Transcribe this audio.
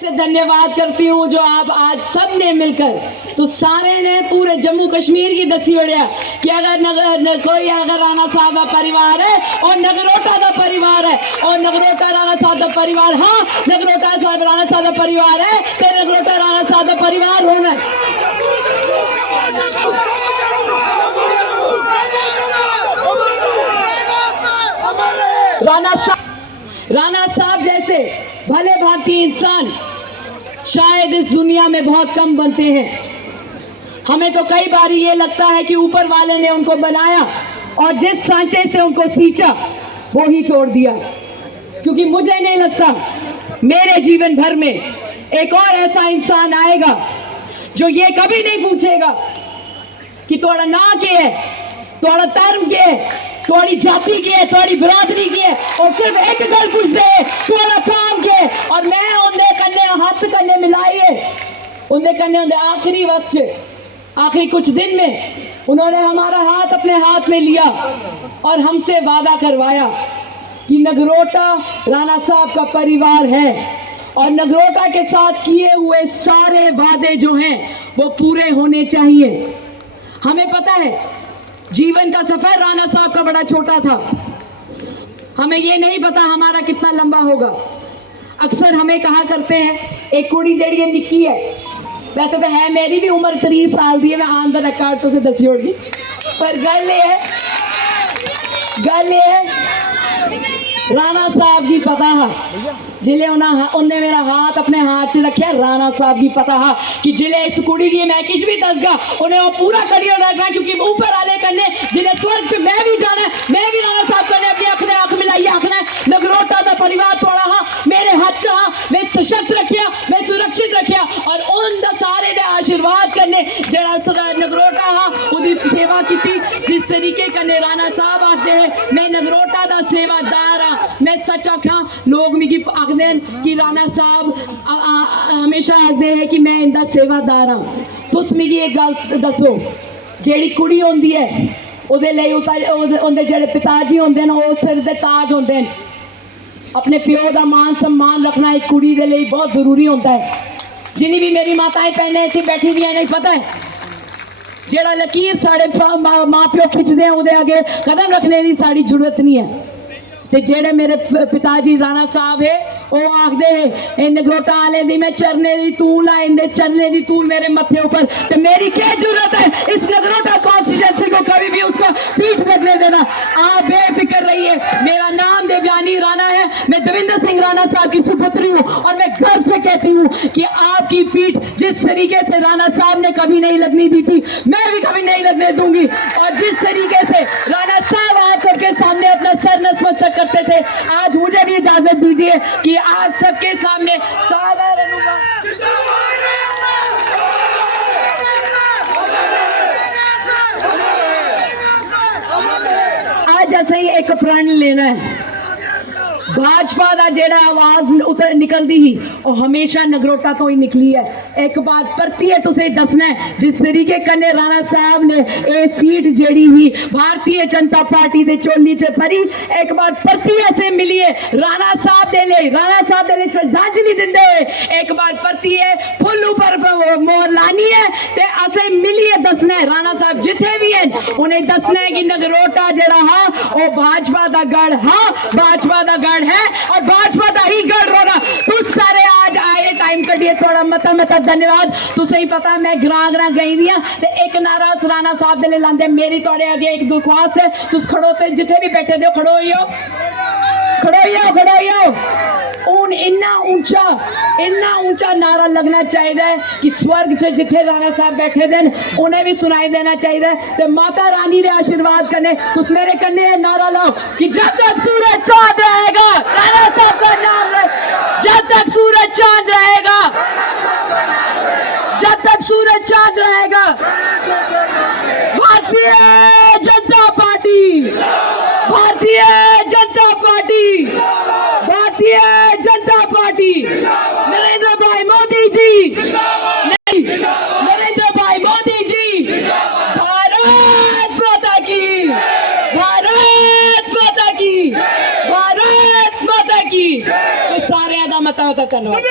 से धन्यवाद करती हूँ जो आप आज सब ने मिलकर तो सारे ने पूरे जम्मू कश्मीर की दसी उड़िया कि अगर कोई अगर राणा साहब का परिवार है और नगरोटा का परिवार है और नगरोटा राणा साहब का परिवार, हाँ नगरोटा साहब राणा साहब का परिवार है तो नगरोटा राणा साहब का परिवार होना राणा साहब जैसे भले भारतीय इंसान शायद इस दुनिया में बहुत कम बनते हैं। हमें तो कई बार ये लगता है कि ऊपर वाले ने उनको बनाया और जिस सांचे से उनको सींचा वो ही तोड़ दिया, क्योंकि मुझे नहीं लगता मेरे जीवन भर में एक और ऐसा इंसान आएगा जो ये कभी नहीं पूछेगा कि थोड़ा ना के है, थोड़ा धर्म के है, थोड़ी जाति की है, थोड़ी बिरादरी की है, और सिर्फ एक गल पूछते है थोड़ा काम के। और मैं उनके कन्ने हाथ कन्ने मिलाइए उनके कन्ने उनके आखिरी वक्त आखिरी कुछ दिन में उन्होंने हमारा हाथ अपने हाथ में लिया और हमसे वादा करवाया कि नगरोटा राणा साहब का परिवार है और नगरोटा के साथ किए हुए सारे वादे जो हैं वो पूरे होने चाहिए। हमें पता है जीवन का सफर राणा साहब का बड़ा छोटा था, हमें ये नहीं पता हमारा कितना लंबा होगा। अक्सर हमें कहा करते हैं एक कुड़ी जड़ी निक्की है, वैसे तो है मेरी भी उम्र 30 साल दी है, मैं आन द रिकॉर्ड तो से दसी होगी, पर गल ये है राणा साहब की पता है जिले उन्हें मेरा हाथ अपने हाथ से रखे राणा साहब की पता है कि जिले इस कुड़ी की मैं किस भी दसगा उन्हें वो पूरा करियर रखना, क्योंकि ऊपर आले करने जिले स्वर्ग मैं भी जाना है, मैं भी राणा साहब करने अपने आंख मिलाइए आखना है नगरोटा का परिवार थोड़ा हाँ मेरे हाथ चाह मैं सशक्त रखिया, मैं सुरक्षित रखिया और उन सारे दे आशीर्वाद करने जरा नगरोटा हाँ उदी सेवा की थी जिस तरीके करने राणा साहब आते हैं मैं नगरोटा का सेवादार हाँ। मैं सच आखा लोग मिगी आखदे कि राणा साहब हमेशा आखते हैं कि मैं इनका सेवादार हाँ। तुस मिगी एक गल दसो जेड़ी कुड़ी होंदी है उहदे लई उहदे जेड़े पिताजी होंदे न वो सिर दे ताज होंदे न, अपने प्यो का मान सम्मान रखना एक कुड़ी दे लई बहुत जरूरी होता है। जिन्नी भी मेरी माताएं भैनें इत्थे बैठी दियां नहीं पता है जेड़ा लकीर साढ़े माँ प्यो खिंचते हैं उहदे आगे कदम रखने की साड़ी जरूरत नहीं है। ते जेड़े मेरे पिताजी राणा साहब है वो आखदे है नगरोटा आले दी मैं चरने दी तूल आ इंदे चरने दी तूल मेरे मत्थे ऊपर, ते मेरी क्या जरूरत है इस नगरोटा कॉन्स्टिट्यूएंसी को कभी भी उसको पीठ करने देना। आप बेफिक्र रहिए, मेरा नाम देवयानी राणा है, मैं देवेंद्र सिंह राणा साहब की सुपुत्री हूँ और मैं गर्व से कहती हूँ कि आपकी पीठ जिस तरीके से राणा साहब ने कभी नहीं लगनी दी थी मैं भी कभी नहीं लगने दूंगी। और जिस तरीके से राणा साहब आप सबके सामने अपना सर नतमस्तक करते थे, आज मुझे भी इजाजत दीजिए कि आप सबके सामने सादर आज ऐसे ही एक प्रण लेना है। भाजपा का जेड़ा आवाज उतर निकलती ही और हमेशा नगरोटा तो ही निकली है। एक बार परतिए तुसे दसना है जिस तरीके कन्ने राणा साहब ने ये सीट जेड़ी ही भारतीय जनता पार्टी दे चोली च भरी, एक बार परतिए से मिलिए राणा साहब दे ले श्रद्धांजलि दिंदे हुए एक बार परतिए फुल ऊपर मोहर लानी है ते असे मिलिए दसना है राणा साहब जिथे भी हैं उन्हें दसना है कि नगरोटा जेड़ा हाँ वो भाजपा का गढ़ हाँ भाजपा का गढ़ है और भाजपा का ही गढ़ होगा। तुम सारे आज आए टाइम कटिए थोड़ा मता धन्यवाद। तुझे ही पता है मैं ग्रां गई दियां ते एक नारा राणा साहब दे ले लांदे मेरी थोड़े आगे एक दरख्वास्त है तुस खड़ो ते जिथे भी बैठे दो खड़ो उन इन्ना ऊंचा नारा लगना चाहिए कि स्वर्ग से जिथे राणा साहब बैठे देन उन्हें भी सुनाई देना चाहिए। ते माता रानी ने आशीर्वाद करने तुस मेरे कन्ने नारा लाओ कि जब तक सूरज चांद रहेगा राणा साहब का नाम जब तक सूरज चांद रहेगा जब तक सूरज चांद रहेगा Bharatiya Janata party Bharatiya Janata party Bharatiya Janata party Narendra भाई मोदी जी नहीं नरेंद्र भाई मोदी जी भारत माता की भारत माता की भारत माता की सारे आदा मता धन्यवाद।